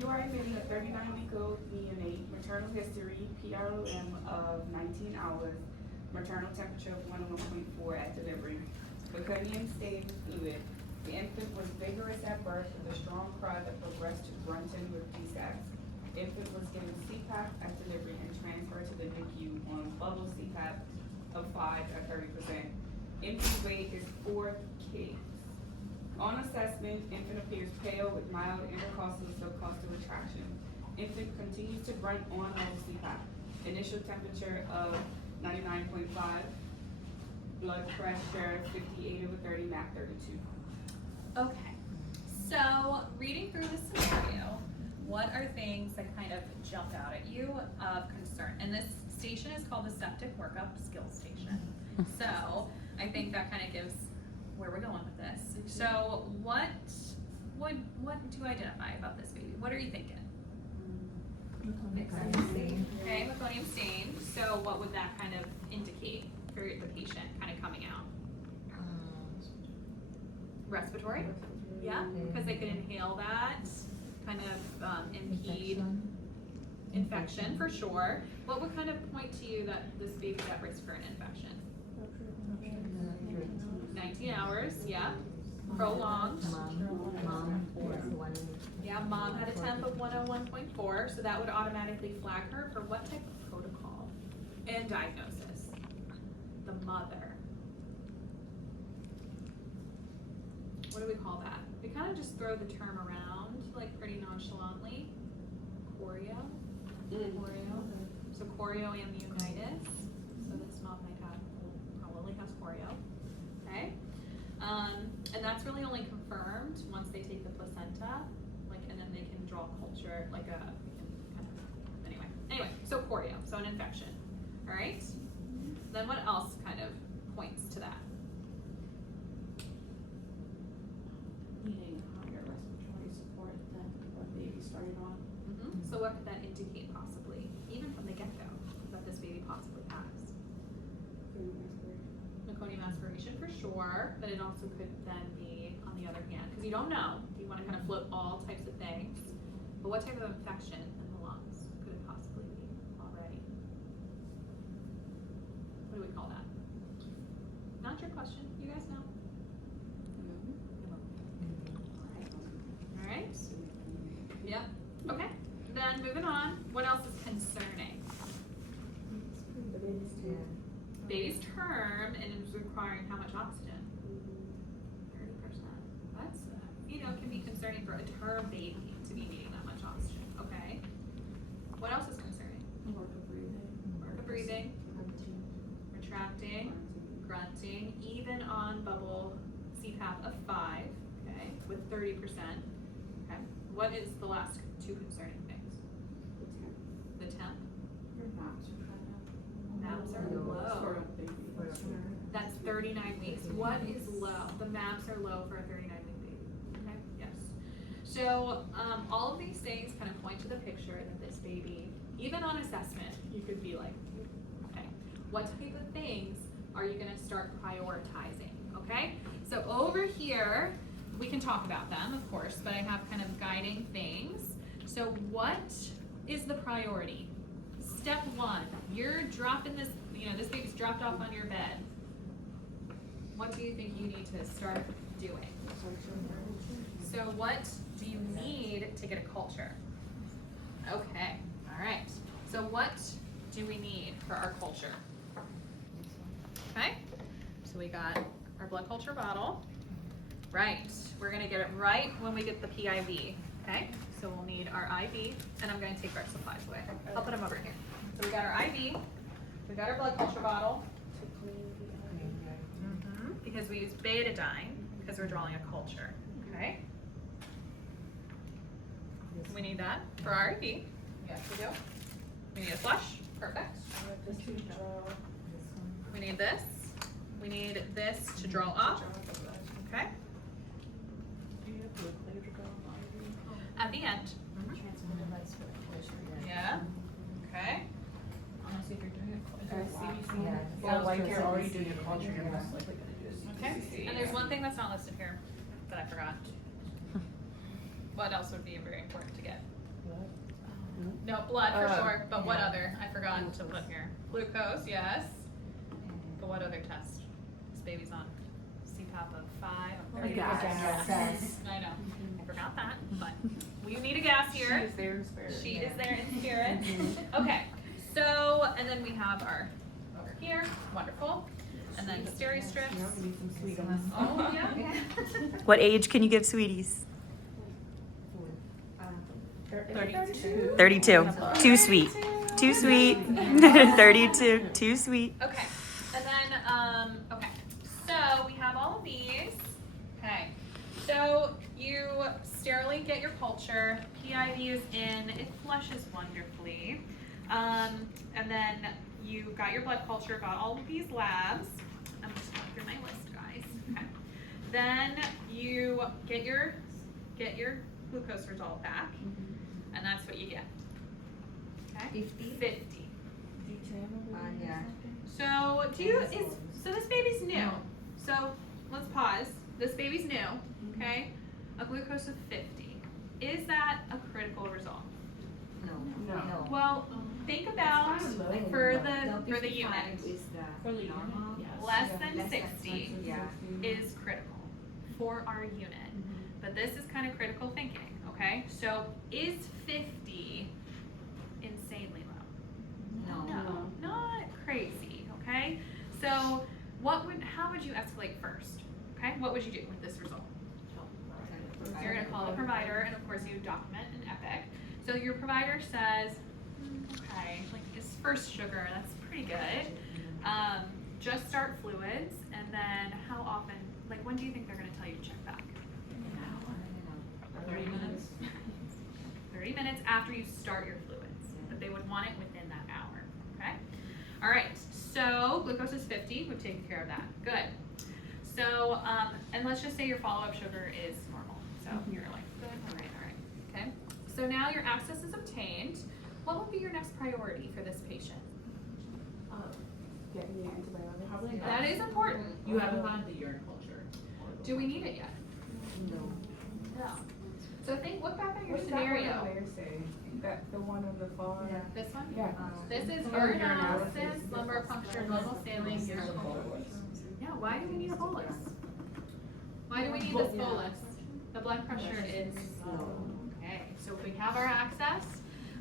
You are admitting a 39-week-old neonate, maternal history, PROM of 19 hours, maternal temperature of 101.4 at delivery. Meconium stayed with fluid. The infant was vigorous at birth with a strong cry that progressed to grunting with PSAPs. Infant was given CPAP at delivery and transferred to the NICU on bubble CPAP of 5 at 30%. Infant weight is 4 kgs. On assessment, infant appears pale with mild intercostal and subcostal retraction. Infant continues to grunt on bubble CPAP. Initial temperature of 99.5. Blood pressure 58/30, MAC 32. Okay, so reading through the scenario, what are things that kind of jumped out at you of concern? And this station is called the Septic Workup Skills Station. So I think that kind of gives where we're going with this. So what do you identify about this baby? What are you thinking? Okay, meconium stain. So what would that kind of indicate for the patient kind of coming out? Respiratory? Yeah, because they could inhale that, kind of impede infection for sure. What would kind of point to you that this baby's at risk for an infection? 19 hours, yeah. Prolonged. Yeah, mom had a temp of 101.4, so that would automatically flag her for what type of protocol and diagnosis? The mother. What do we call that? We kind of just throw the term around like pretty nonchalantly. Choreo. Choreo. So chorioamnionitis. So this mom might have, probably has choreo. Okay. And that's really only confirmed once they take the placenta, like, and then they can draw culture, like a, anyway, so choreo, so an infection. All right. Then what else kind of points to that? Needing higher respiratory support than what baby started on. So what could that indicate possibly, even from the get-go, that this baby possibly has? Meconium aspiration for sure, but it also could then be on the other hand, because you don't know. You want to kind of float all types of things, but what type of infection in the lungs could it possibly be already? What do we call that? Not your question. You guys know. All right. Yep. Okay. Then moving on. What else is concerning? Baby's term and is requiring how much oxygen? 30%. That's, can be concerning for a term baby to be needing that much oxygen. Okay. What else is concerning? Work of breathing. Work of breathing. Retracting. Grunting. Even on bubble CPAP of 5, okay, with 30%. Okay. What is the last two concerning things? The temp. Your maps are Maps are low. That's 39 weeks. What is low? The maps are low for a 39-week baby. Okay. Yes. So all of these things kind of point to the picture that this baby, even on assessment, you could be like, okay, what type of things are you going to start prioritizing? Okay. So over here, we can talk about them, of course, but I have kind of guiding things. So what is the priority? Step 1, you're dropping this, this baby's dropped off on your bed. What do you think you need to start doing? So what do you need to get a culture? Okay, all right. So what do we need for our culture? Okay, so we got our blood culture bottle. Right, we're gonna get it right when we get the PIV, okay? So we'll need our IV, and I'm gonna take our supplies away. I'll put them over here. So we got our IV, we got our blood culture bottle, because we use betadine, because we're drawing a culture, okay? We need that for our IV. Yes, we do. We need a flush, perfect. We need this. We need this to draw off, okay? At the end. Yeah. Okay. Honestly, if you're doing CBC. well, like you're already doing a culture, you're most likely going to do a CBC. Okay. And there's one thing that's not listed here that I forgot. What else would be very important to get? No, blood for sure, but what yeah. other? I forgot to put here. Glucose, yes. But what other test? This baby's on CPAP of 5. A gas. I know. I forgot that, but we need a gas here. She is there in spirit. She is there in spirit. Okay, so, and then we have our over here, wonderful. And then steri strips. Need some sweet on this. Oh, yeah. What age can you give sweeties? 32. 32. Too sweet. Too sweet. 32. Too sweet. Okay, and then, okay, so we have all of these. Okay, so you sterilely get your culture, PIV is in, it flushes wonderfully. And then you got your blood culture, got all of these labs. I'm just going through my list, guys. Okay. Then you get your glucose result back, and that's what you get. Okay? 50. Yeah. So so this baby's new. So let's pause. This baby's new, okay? A glucose of 50. Is that a critical result? No. Well, think about for the unit. For the normal? Less than 60 Yeah. is critical for our unit. But this is kind of critical thinking, okay? So is 50 insanely low? No, not crazy, okay? So how would you escalate first? Okay, what would you do with this result? You're gonna call the provider, and of course you document an epic. So your provider says, okay, like it's first sugar, that's pretty good. Just start fluids, and then how often, like when do you think they're gonna tell you to check back? 30 minutes. 30 minutes after you start your fluids, but they would want it within that hour, okay? All right, so glucose is 50, we've taken care of that, good. So, and let's just say your follow-up sugar is normal, so you're like, good, all right, okay? So now your access is obtained. What would be your next priority for this patient? Getting the antibiotics. That is important. You haven't had the urine culture. Do we need it yet? No. No. So look back at your What does that one scenario. over there say? That the one on the far? This one? Yeah. This is Oh, urinalysis, lumbar puncture, global saline, urine culture. Yeah, why do we need a bolus? Why do we need this bolus? The blood pressure is low. Okay, so we have our access.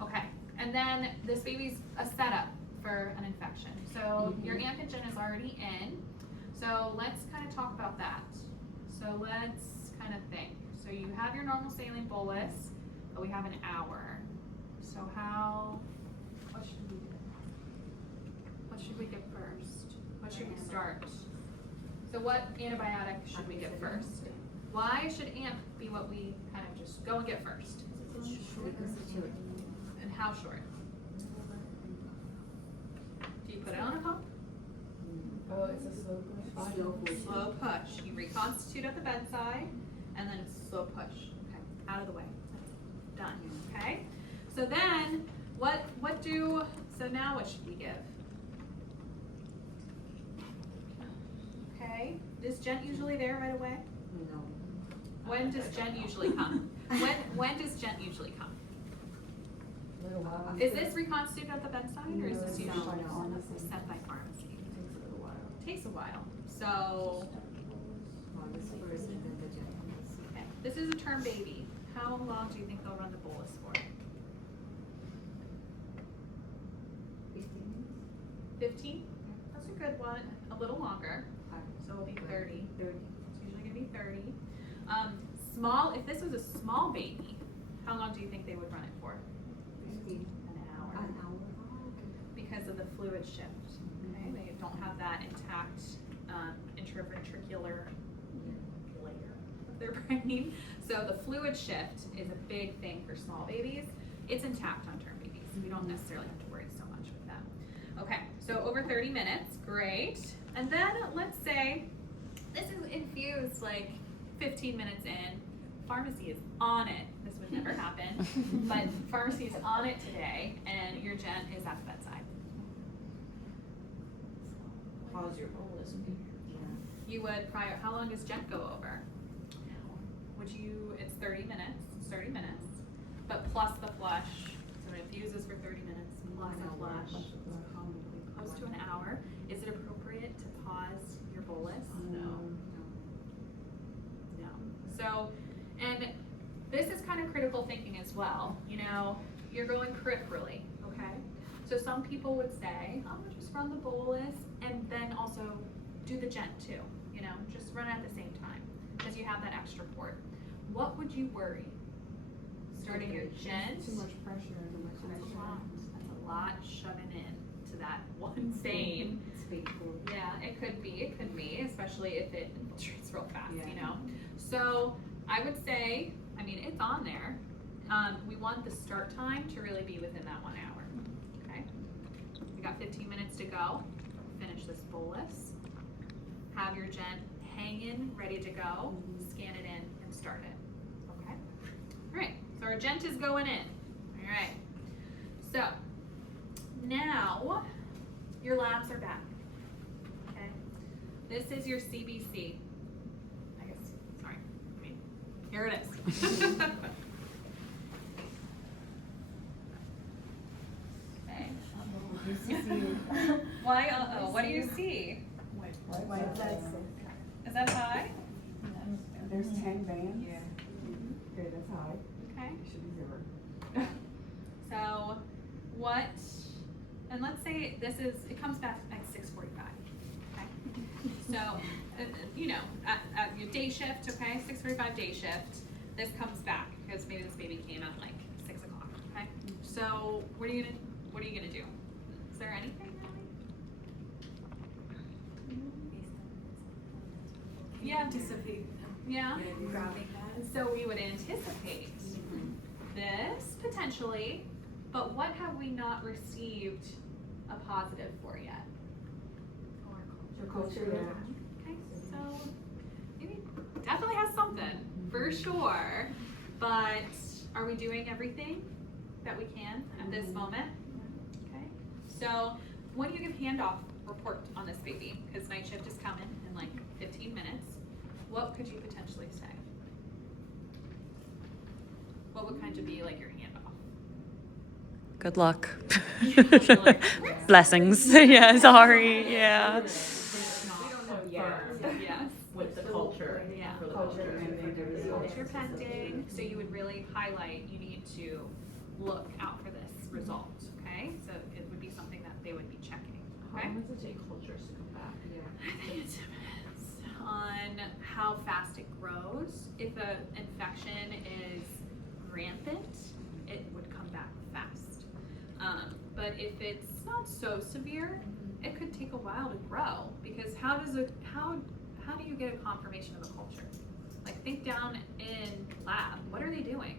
Okay, and then this baby's a setup for an infection. So your antigen is already in. So let's kind of talk about that. So let's kind of think. So you have your normal saline bolus, but we have an hour. So what should we do? What should we get first? What should we start? So what antibiotic should we get first? Why should AMP be what we kind of just go and get first? And how short? Do you put it on a pump? Oh, it's a slow push. Slow push. You reconstitute at the bedside, and then slow push. Okay, out of the way. Done. Okay. So then, so now what should we give? Okay. Is Gent usually there right away? No. When does Gent usually come? When does Gent usually come? Little while. Is this reconstituted at the bedside, or is this No, usually no. set by pharmacy? It takes a little while. Takes a while. So, okay, this is a term baby. How long do you think they'll run the bolus for? 15? That's a good one. A little longer. So it'll be 30. It's usually gonna be 30. If this was a small baby, how long do you think they would run it for? An hour. Because of the fluid shift. Okay, they don't have that intact intraventricular layer of their brain. So the fluid shift is a big thing for small babies. It's intact on term babies. We don't necessarily have to worry so much with them. Okay, so over 30 minutes, great. And then let's say this is infused like 15 minutes in. Pharmacy is on it. This would never happen, but pharmacy is on it today, and your Gent is at the bedside. Pause your bolus. You would how long does Gent go over? It's 30 minutes, but plus the flush, so infuses for 30 minutes plus a flush, close to an hour. Is it appropriate to pause your bolus? No. No. So, and this is kind of critical thinking as well. You know, you're going peripherally, okay? So some people would say, I'm gonna just run the bolus and then also do the gent too. You know, just run it at the same time because you have that extra port. What would you worry? Starting your gent? Too much pressure and too much That's pressure. a lot. That's a lot shoving in to that one vein. It's painful. Yeah, it could be, especially if it infiltrates real fast, Yeah. you know? So I would say, I mean, it's on there. We want the start time to really be within that 1 hour, okay? We got 15 minutes to go. Finish this bolus. Have your gent hanging, ready to go. Scan it in and start it, okay? All right, so our gent is going in, all right? So now your labs are back, okay? This is your CBC. I guess, sorry, I mean, here it is. Okay. Why, uh-oh, what do you see? White blood cells. Is that high? There's 10 bands. Yeah. Okay, that's high. Okay. It should be 0. So what, and let's say this is, it comes back at 6:45, okay? So, you know, at your day shift, okay, 6:45 day shift, this comes back because maybe this baby came at like 6 o'clock, okay? So what are you gonna do? Is there anything really? Yeah. Anticipate Yeah. grabbing that. So we would anticipate this potentially, but what have we not received a positive for yet? Your culture, yeah. Okay, so maybe definitely has something for sure, but are we doing everything that we can at this moment? Okay, so when you give handoff report on this baby, because night shift is coming in like 15 minutes, what could you potentially say? What would kind of be like your handoff? Good luck. Blessings. Yeah, sorry. Yeah. Yeah. Yes. With the culture. Yeah. For the Culture culture. and then the results. Culture pending, so you would really highlight, you need to look out for this result, okay? So it would be something that they would be checking, How okay? long does it take cultures to come back? Yeah. I think it depends on how fast it grows. If an infection is rampant, it would come back fast. But if it's not so severe, it could take a while to grow, because how do you get a confirmation of a culture? Like, think down in lab, what are they doing?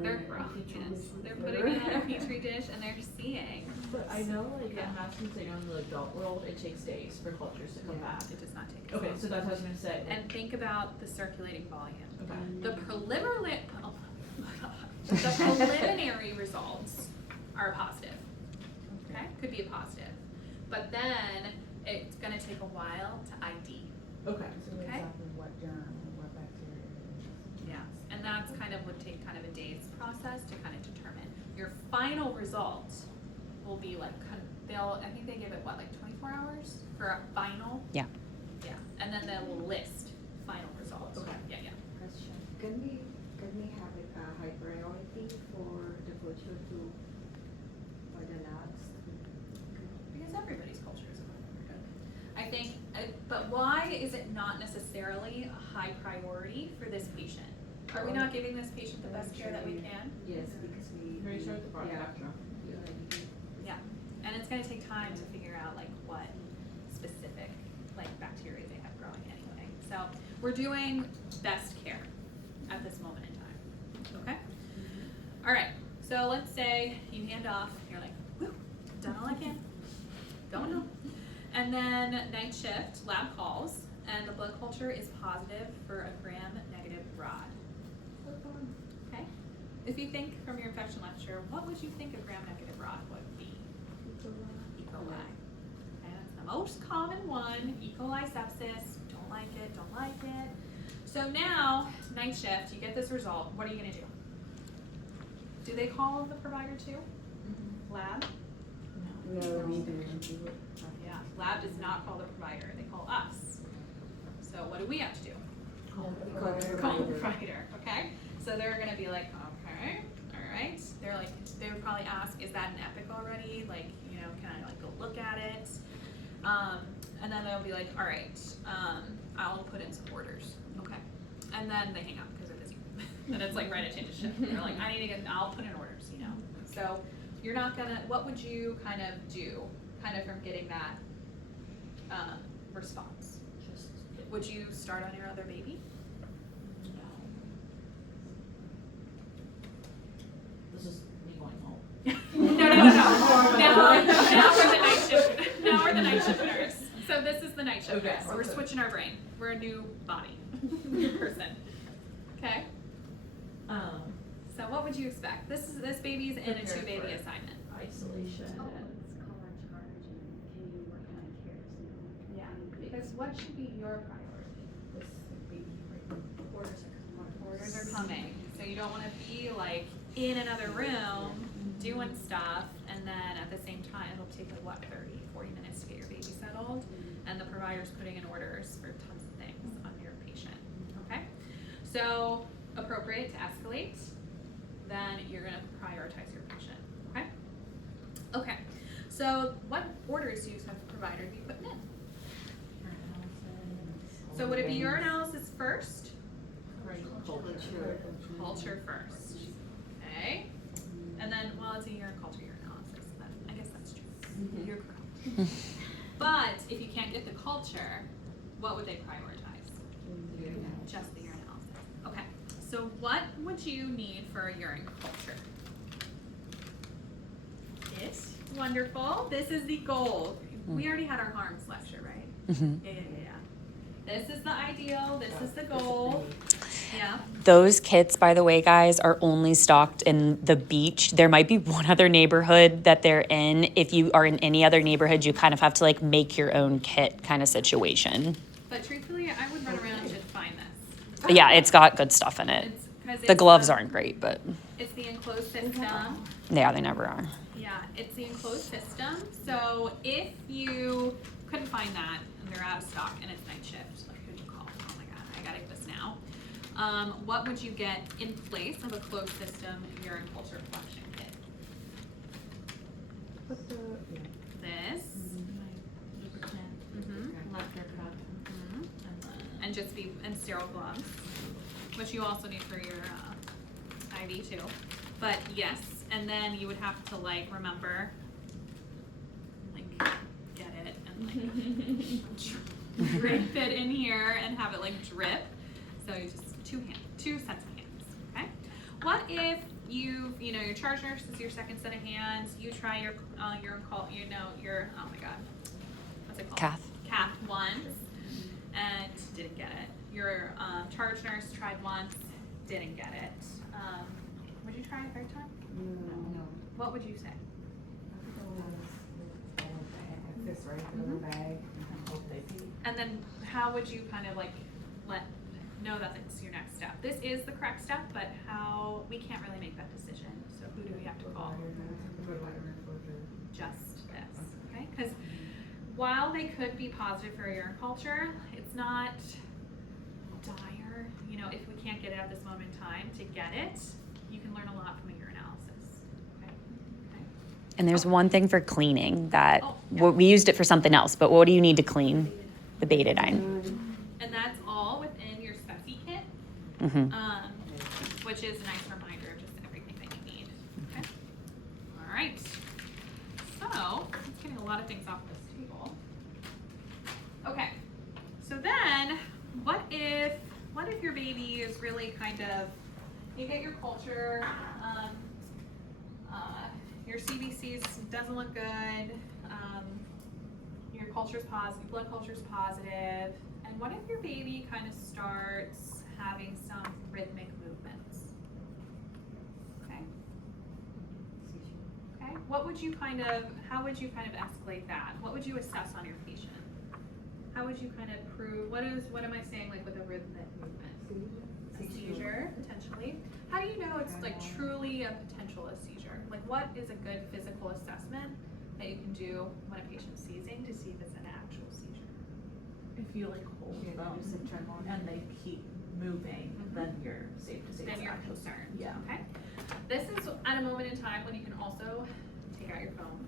They're growing, yes. They're putting it in a petri dish and they're seeing. But I know, like, Yeah. it has been saying on the adult world, it takes days for cultures to come back. It does not take as Okay, long. so that's what I was gonna say. And think about the circulating volume. Okay. The preliminary results are positive. Okay, could be a positive, but then it's gonna take a while to ID. Okay. Okay. What germ, what bacteria. Yes, and that's kind of would take kind of a day's process to kind of determine. Your final result will be like, I think they give it what, like 24 hours for a final? Yeah. Yeah, and then they will list final results. Okay. Yeah, yeah. Question. Can we have a high priority for the culture for the labs? Because everybody's culture is good. I think, but why is it not necessarily a high priority for this patient? Are we not giving this patient the best care that we can? Yes, because we. Very sure the product Yeah. extra. Yeah, and it's gonna take time to figure out like what specific like bacteria they have growing anyway. So we're doing best care at this moment in time, okay? All right, so let's say you hand off, you're like, whew, done all I can, don't know. And then night shift, lab calls, and the blood culture is positive for a gram-negative rod. Okay? If you think from your infection lecture, what would you think a gram-negative rod would be? E. coli. Okay, that's the most common one. E. coli sepsis. Don't like it, don't like it. So now, night shift, you get this result. What are you gonna do? Do they call the provider too? Lab? No, we do. Yeah, lab does not call the provider, they call us. So what do we have to do? Call the provider, okay? So they're gonna be like, okay, all right. They would probably ask, is that an epic already? Like, you know, can I like go look at it? And then they'll be like, all right, I'll put in some orders, okay? And then they hang up because they're busy. And it's like ready to change a shift. They're like, I'll put in orders, you know? So you're not gonna, what would you kind of do, kind of from getting that response? Would you start on your other baby? This is me going home. No. Now we're the night shift. Now we're the night shift nurse. So this is the night shift Okay. nurse. So we're switching our brain. We're a new body, new person. Okay. So what would you expect? This baby's in a Prepare 2-baby for assignment. Isolation and Yeah. Because what should be your priority? this baby Orders are coming. So you don't want to be like in another room doing stuff, and then at the same time it'll take like what, 30-40 minutes to get your baby settled, and the provider's putting in orders for tons of things on your patient. Okay, so appropriate to escalate, then you're going to prioritize your patient. Okay, so what orders do you expect the provider to be putting in? So would it be your analysis first? Culture first. Okay. And then, well, it's a urine culture, urine analysis. But I guess that's true. You're correct. But if you can't get the culture, what would they prioritize? Just the urine analysis. Okay. So what would you need for a urine culture? It's wonderful. This is the goal. We already had our harms lecture, right? Yeah. This is the ideal. This is the goal. Yeah. Those kits, by the way, guys, are only stocked in the beach. There might be one other neighborhood that they're in. If you are in any other neighborhood, you kind of have to like make your own kit kind of situation. But truthfully, I would run around and just find this. But yeah, it's got good stuff in it. The gloves aren't great, but It's the enclosed system. yeah, they never are. Yeah, it's the enclosed system. So if you couldn't find that and they're out of stock and it's night shift, like who'd you call? Oh my god, I gotta get this now. What would you get in place of a closed system urine culture collection kit? This. And just be and sterile gloves, which you also need for your IV too. But yes, and then you would have to like remember, like get it and like drip it in here and have it like drip. So you just two sets of hands. Okay. What if you know your charge nurse is your second set of hands? You try your your oh my god, what's it called? Cath once and didn't get it. Your charge nurse tried once, didn't get it. Would you try a third time? No. What would you say? And then how would you kind of like know that it's your next step? This is the correct step, but how we can't really make that decision. So who do we have to call? Just this, okay? Because while they could be positive for a urine culture, it's not dire. You know, if we can't get it at this moment in time to get it, you can learn a lot from a urine analysis. Okay. And there's one thing for cleaning that we used it for something else, but what do you need to clean the betadine? And that's all within your Sepsis kit, which is a nice reminder of just everything that you need. Okay. All right. So it's getting a lot of things off this table. Okay. So then, what if your baby is really kind of, you get your culture, your CBCs doesn't look good, your culture's positive, blood culture's positive, and what if your baby kind of starts having some rhythmic movements? Okay. Okay. How would you kind of escalate that? What would you assess on your patient? How would you kind of prove, what am I saying like with a rhythmic movement? seizure, potentially. How do you know it's like truly a potential seizure? Like what is a good physical assessment that you can do when a patient's seizing to see if it's an actual seizure? If you like hold them and they keep moving, then you're safe to say Then it's you're actual. concerned. Yeah. Okay. This is at a moment in time when you can also take out your phone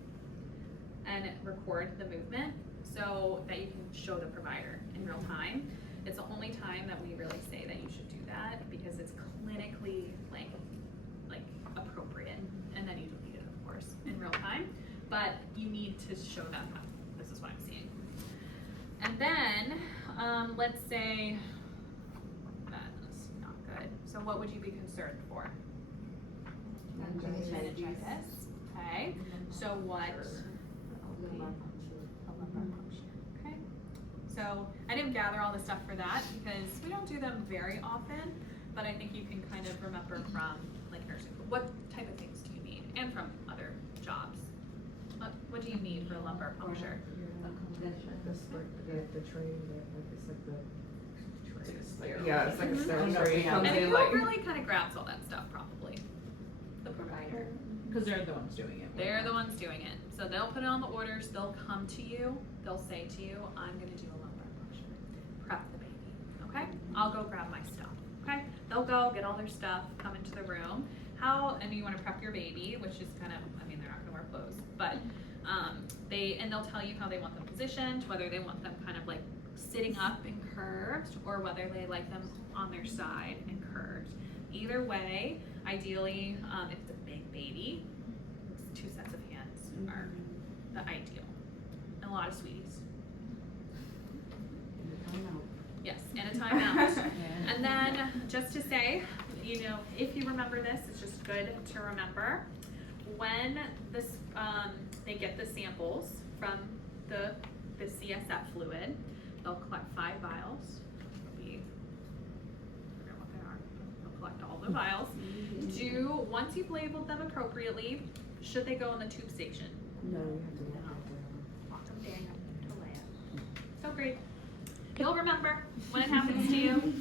and record the movement so that you can show the provider in real time. It's the only time that we really say that you should do that because it's clinically like appropriate, and then you delete it of course in real time. But you need to show them this is what I'm seeing. And then let's say that's not good. So what would you be concerned for? Meningitis. Okay. So what? Okay. So I didn't gather all the stuff for that because we don't do them very often, but I think you can kind of remember from like nursing. What type of things do you need? And from other jobs. What do you need for a lumbar puncture? The train that, like, it's like the. Yeah, it's like a Mhm. stairway. And who really kind of grabs all that stuff probably? The provider. Because they're the ones doing it. They're the ones doing it. So they'll put it on the orders, they'll come to you, they'll say to you, I'm gonna do a lumbar puncture. Prep the baby, okay? I'll go grab my stuff, okay? They'll go, get all their stuff, come into the room. And you wanna prep your baby, which is kind of, I mean, they're not gonna wear clothes, but they'll tell you how they want them positioned, whether they want them kind of like sitting up and curved, or whether they like them on their side and curved. Either way, ideally, if it's a big baby, 2 sets of hands are the ideal. And a lot of sweeties. Yes, and a timeout. And then, just to say, you know, if you remember this, it's just good to remember, when this, they get the samples from the CSF fluid, they'll collect 5 vials. I forget what they are. They'll collect all the vials. Once you've labeled them appropriately, should they go in the tube station? No, you have to Lock them down to lab. So great. You'll remember when it happens to you.